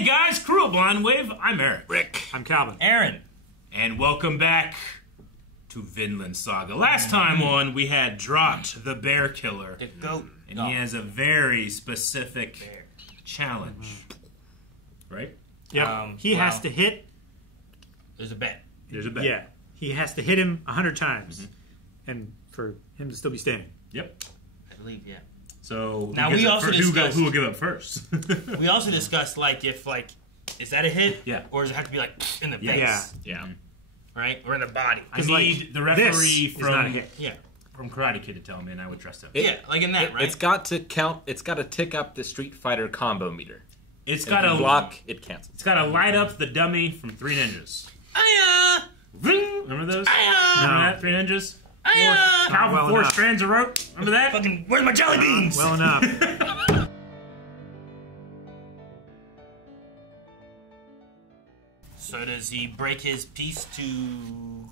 Hey guys, crew of Blind Wave. I'm Eric. Rick. I'm Calvin. Aaron. And welcome back to Vinland Saga. Last time on, we had dropped the bear killer. The goat. And he has a very specific challenge. Right? Yep. He has to hit. There's a bet. There's a bet. Yeah. He has to hit him 100 times. And for him to still be standing. Yep. I believe, yeah. So now we also discussed who will give up first? We also discussed if is that a hit? Yeah. Or does it have to be in the face? Yeah. Yeah. Right? Or in the body? I need the referee from Karate Kid to tell me, and I would trust him. Yeah, like in that, right? It's got to count. It's got to tick up the Street Fighter combo meter. It's got to block. It cancels. It's got to light up the dummy from Three Ninjas. Aya! Remember those? Aya! Remember that? Three Ninjas. Aya! Four strands of rope. Remember that? Fucking, where's my jelly beans? Well enough. So does he break his piece to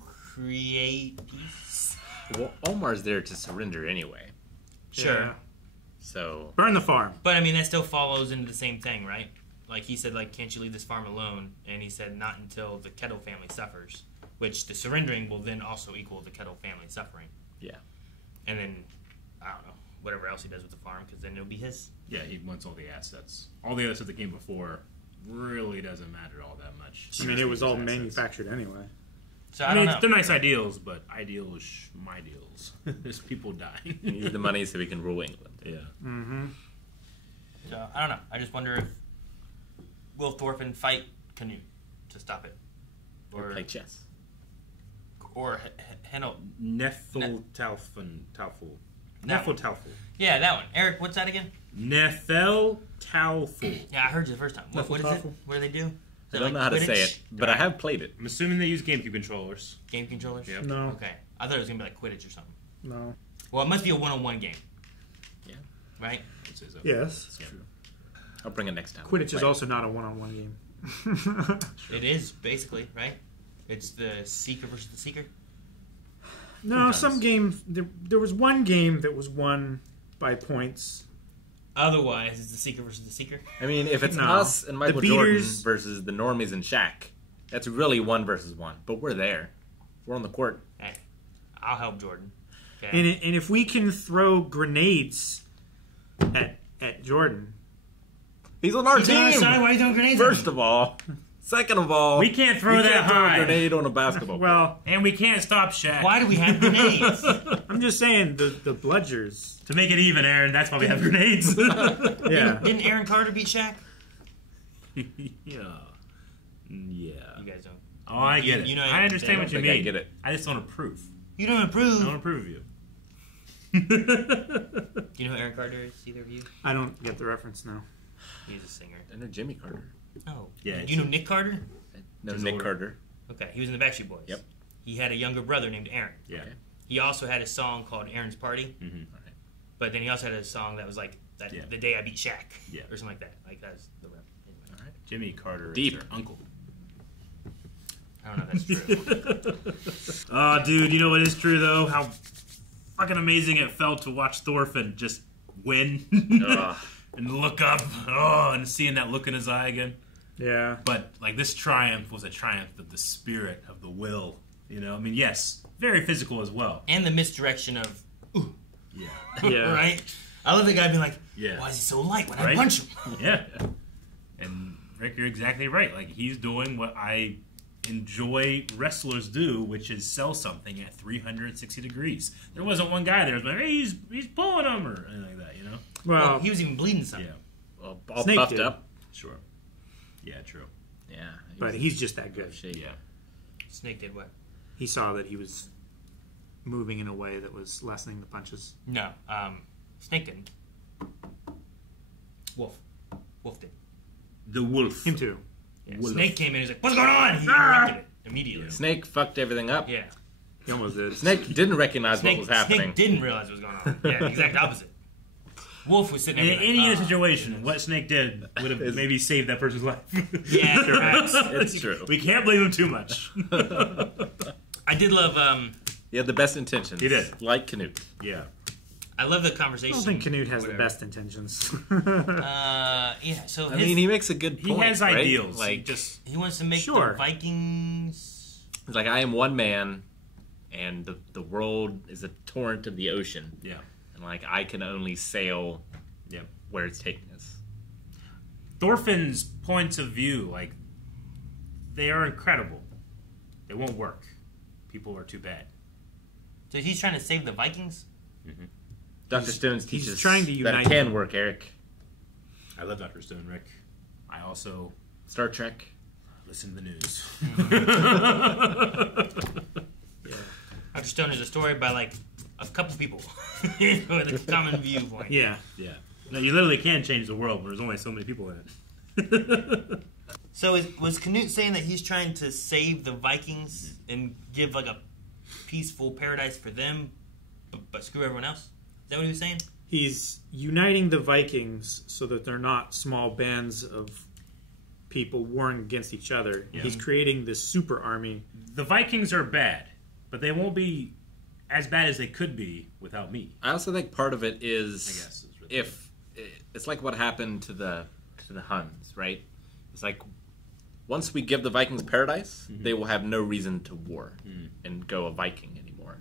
create peace? Well, Omar's there to surrender anyway. Sure. Yeah. So Burn the farm. But I mean, that still follows into the same thing, right? Like he said, can't you leave this farm alone? And he said, not until the Kettle family suffers. Which the surrendering will then also equal the Kettle family suffering. yeah. And then, I don't know, whatever else he does with the farm, because then it'll be his. Yeah, he wants all the assets. All the other stuff that came before really doesn't matter all that much. I mean, it was all manufactured anyway. So I don't know. They're nice ideals, but ideals, my deals. There's people dying. He needs the money so he can rule England. Yeah. Mm-hmm. So I don't know. I just wonder if will Thorfinn fight Canute to stop it, Or play chess. or Heno. Nefeltalfin. Nefeltalful. Yeah, that one. Eric, what's that again? Nefeltalful. Yeah, I heard you the first time. What is it? What do they do? I don't know how to say it, but I have played it. I'm assuming they use GameCube controllers. Game controllers? Yep. No. Okay. I thought it was going to be like Quidditch or something. No. Well, it must be a one-on-one game. Yeah. Right? I'd say so. Yes. That's true. I'll bring it next time. Quidditch is also not a one-on-one game. It is, basically, right? It's the Seeker versus the Seeker? No, some games. There was one game that was won by points. Otherwise, it's the Seeker versus the Seeker. I mean, if it's No. us and Michael The Jordan beaters- versus the normies and Shaq, that's really 1 versus 1. But we're there. We're on the court. Hey, I'll help Jordan. Okay. And if we can throw grenades at Jordan, He's on our He's on our team. side. Why are you throwing grenades at First me? of all. Second of all, We can't throw you that can't throw high. a grenade on a basketball. well, And we can't stop Shaq. Why do we have grenades? I'm just saying the bludgers. To make it even, Aaron, that's why we have grenades. Yeah. Didn't Aaron Carter beat Shaq? Yeah. You guys don't. Oh, I get it. You know, I understand I what don't you think I mean. get it. I just want to prove. You don't approve. I want to prove you. Do you know who Aaron Carter is? Either of you? I don't get the reference now. He's a singer. I know Jimmy Carter. Oh. Yeah, Do you know Nick Carter? No, He's Nick older. Carter. Okay, he was in the Backstreet Boys. Yep. He had a younger brother named Aaron. Yeah. Okay. He also had a song called Aaron's Party, Mm-hmm. but then he also had a song that was like that Yeah. the day I beat Shaq, Yeah. or something like that. Like that's the rap. Anyway, All right. Jimmy Carter Deep. is their uncle. I don't know if that's true. Oh, dude, you know what is true, though? How fucking amazing it felt to watch Thorfinn just win. Ugh. And look up. Oh, and seeing that look in his eye again. Yeah. But, like, this triumph was a triumph of the spirit, of the will. You know? I mean, yes, very physical as well. And the misdirection of, ooh, Yeah. Yeah. right? I love the guy being like, Yeah. why is he so light when I Right? punch him? Yeah. And, Rick, you're exactly right. Like, he's doing what I enjoy wrestlers do, which is sell something at 360 degrees. There wasn't one guy there who was like, hey, he's pulling him or anything like that, you know? Well, He was even bleeding some. Yeah. Well, all Snake puffed did. up. Sure. Yeah, true. Yeah. but he's just that good. Yeah. Snake did what? He saw that he was moving in a way that was lessening the punches. No, Snake didn't. Wolf did. The wolf. Him too. Yeah. Wolf. Snake came in and was like, what's going on? He corrected it immediately. Snake fucked everything up. Yeah. He almost did. Snake didn't recognize what was happening. Snake didn't realize what was going on. Yeah, the exact opposite. Wolf was sitting In there being any like, other situation, what Snake did would have maybe saved that person's life. yeah, perhaps. It's true. We can't blame him too much. I did love, He had the best intentions. He did. Like Canute. Yeah. I love the I conversation. don't think Canute has Whatever. the best intentions. Yeah, so I mean, he makes a good point. He has right? ideals. Like, he wants to make Sure. the Vikings. he's like, I am one man, and the world is a torrent of the ocean. Yeah. And, like, I can only sail Yep. where it's taking us. Thorfinn's points of view, like, they are incredible. They won't work. People are too bad. So he's trying to save the Vikings? Dr. Stones he's teaches trying to that unite it can them. work, Eric. I love Dr. Stone, Rick. I also Star Trek. listen to the news. Dr. Stone is a story by, like, a couple people with a common viewpoint. Yeah. Yeah. No, you literally can change the world, but there's only so many people in it. So was Canute saying that he's trying to save the Vikings and give, like, a peaceful paradise for them, but screw everyone else? Is that what he was saying? He's uniting the Vikings so that they're not small bands of people warring against each other. Yeah. He's creating this super army. The Vikings are bad, but they won't be as bad as they could be without me. I also think part of it I is guess. Is really if it's like what happened to the Huns, right? It's like once we give the Vikings paradise, they will have no reason to war and go a Viking anymore.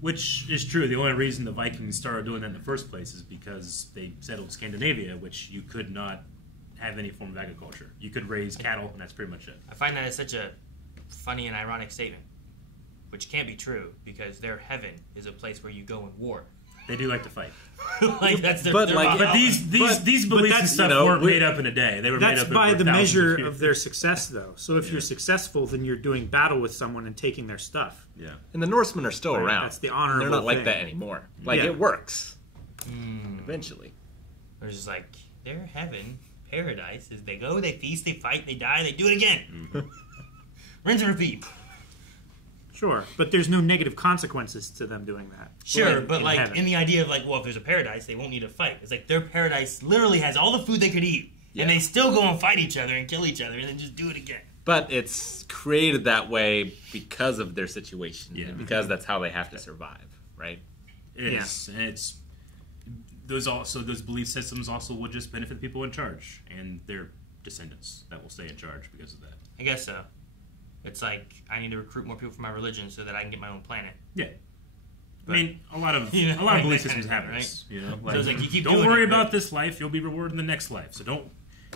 Which is true. The only reason the Vikings started doing that in the first place is because they settled Scandinavia, which you could not have any form of agriculture. You could raise cattle, and that's pretty much it. I find that as such a funny and ironic statement, which can't be true because their heaven is a place where you go and war. They do like to fight. Like that's their, But, their like- But these But beliefs and that's, stuff you know, weren't we- made up in a day. They were made That's up by over the thousands measure years. of their success, though. So if you're successful, then you're doing battle with someone and taking their stuff. Yeah. And the Norsemen are still Right, around. that's the honorable They're not like thing. that anymore. Like, Yeah. it works. Eventually. They're just like their heaven, paradise is they go, they feast, they fight, they die, they do it again. Rinse and repeat. Sure, but there's no negative consequences to them doing that. Sure, In but like heaven. in the idea of like, well, if there's a paradise, they won't need to fight. It's like their paradise literally has all the food they could eat, and they still go and fight each other and kill each other, and then just do it again. But it's created that way because of their situation. Yeah. Because that's how they have to survive, right? It is. And it's those belief systems also will just benefit people in charge and their descendants that will stay in charge because of that. I guess so. It's like I need to recruit more people for my religion so that I can get my own planet. Yeah. I mean, a lot of You know, like belief that systems kind of have thing, this. You know, So it's like you keep don't doing worry it, but- about this life; you'll be rewarded in the next life. So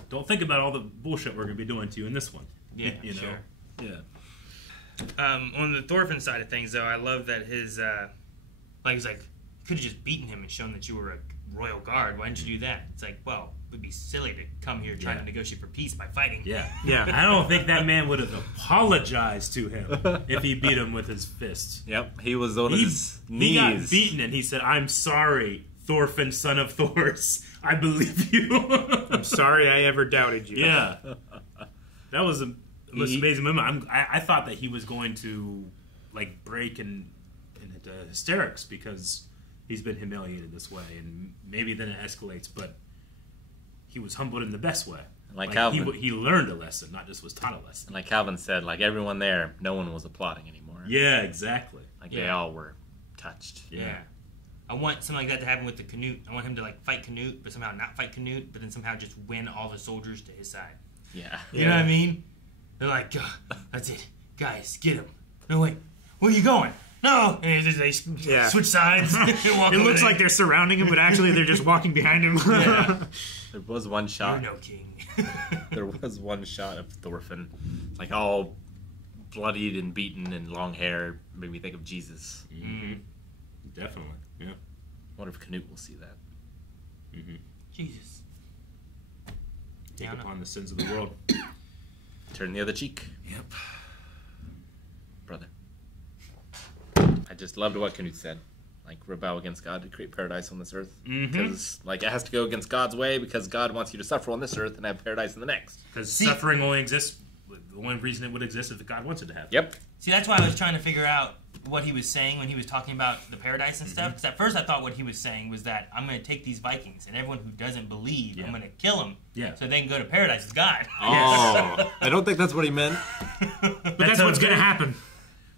don't think about all the bullshit we're going to be doing to you in this one. Yeah, you know? sure. Yeah. On the Thorfinn side of things, though, I love that his he's like, you could have just beaten him and shown that you were a royal guard. Why didn't you do that? It's like, well, it would be silly to come here trying to negotiate for peace by fighting. Yeah. Yeah. I don't think that man would have apologized to him if he beat him with his fists. Yep. He was on He his knees. got beaten and he said, "I'm sorry, Thorfinn, son of Thors. I believe you." I'm sorry I ever doubted you. Yeah. That was the most amazing moment. I thought that he was going to like break into hysterics because he's been humiliated this way, and maybe then it escalates. But he was humbled in the best way. Like Calvin. he learned a lesson, not just was taught a lesson. Like Calvin said, like everyone there, no one was applauding anymore. Yeah, exactly. Like they all were touched. Yeah. I want something like that to happen with the Canute. I want him to like fight Canute, but somehow not fight Canute, but then somehow just win all the soldiers to his side. Yeah. You know what I mean? They're like, that's it. Guys, get him. No, wait. Where are you going? No. And they switch sides. It looks like they're surrounding him, but actually they're just walking behind him. Yeah. There was one shot. You're no king. There was one shot of Thorfinn, like all bloodied and beaten and long hair. Made me think of Jesus. Mm-hmm. Definitely. Yeah. I wonder if Canute will see that. Mm-hmm. Jesus. Take Yeah, I know. upon the sins of the world. Turn the other cheek, Yep. brother. I just loved what Canute said. Like, rebel against God to create paradise on this earth. Mhm. Because, like, it has to go against God's way because God wants you to suffer on this earth and have paradise in the next. Because suffering only exists. The only reason it would exist is if God wants it to happen. Yep. See, that's why I was trying to figure out what he was saying when he was talking about the paradise and stuff. Because at first I thought what he was saying was that I'm going to take these Vikings and everyone who doesn't believe, I'm going to kill them. Yeah. So they can go to paradise with God. Oh, I don't think that's what he meant. But that's what's going to happen.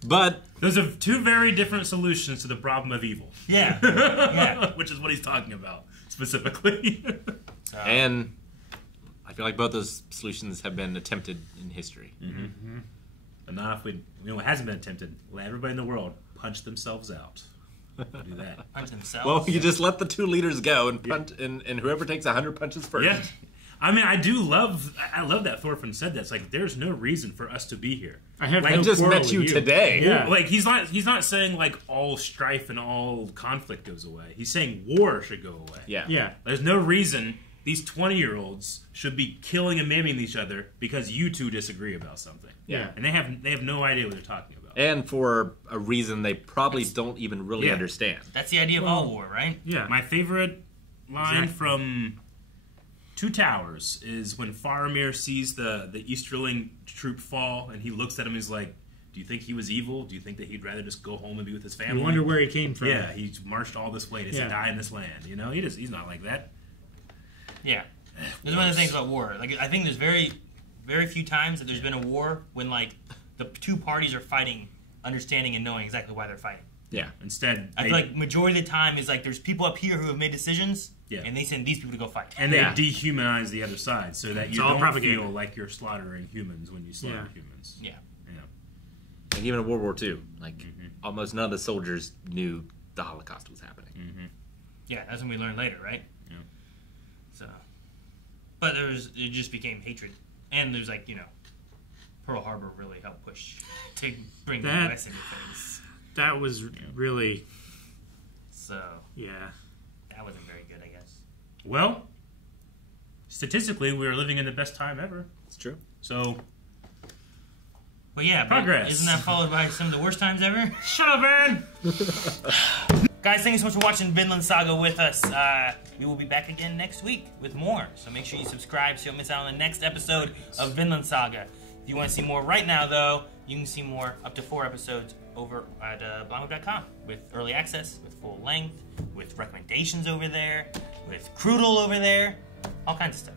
But Those are two very different solutions to the problem of evil. Yeah. Yeah. Which is what he's talking about specifically. And I feel like both those solutions have been attempted in history. Mm-hmm. But not if it hasn't been attempted. Let everybody in the world punch themselves out. Do that. Punch themselves. Well, you just let the two leaders go and punch, and whoever takes 100 punches first. Yeah. I mean, I love that Thorfinn said that. It's like, there's no reason for us to be here. I have Like, I no just quarrel met with you today. Yeah. Like, he's not saying, like, all strife and all conflict goes away. He's saying war should go away. Yeah. Yeah. There's no reason these 20-year-olds should be killing and maiming each other because you two disagree about something. Yeah. And they have no idea what they're talking about. And for a reason they probably don't even really Yeah. understand. That's the idea of all war, right? Yeah. My favorite line Exactly. from Two Towers is when Faramir sees the Easterling troop fall, and he looks at him and he's like, do you think he was evil? Do you think that he'd rather just go home and be with his family? You wonder where he came from. Yeah, he marched all this way to die in this land. You know, he's not like that. Yeah. There's one of the things about war. Like, I think there's very, very few times that there's been a war when, like, the two parties are fighting, understanding and knowing exactly why they're fighting. Yeah. Instead, I feel like majority of the time is like there's people up here who have made decisions, Yeah. and they send these people to go fight. and they Yeah. dehumanize the other side so that It's you all don't propaganda. feel like you're slaughtering humans when you slaughter humans. Yeah. Yeah. Like even in World War II, like almost none of the soldiers knew the Holocaust was happening. Yeah, that's when we learn later, right? Yeah. So, but it just became hatred, and there's like Pearl Harbor really helped push to bring the That- West into things. That was really, So yeah. that wasn't very good, I guess. Well, statistically, we are living in the best time ever. It's true. So, But yeah, Progress. Isn't that followed by some of the worst times ever? shut up, man! Guys, thank you so much for watching Vinland Saga with us. We will be back again next week with more. So make sure you subscribe so you don't miss out on the next episode of Vinland Saga. If you want to see more right now, though, you can see more, up to 4 episodes, over at blindweb.com with early access, with full length, with recommendations over there, with Cruddle over there, all kinds of stuff.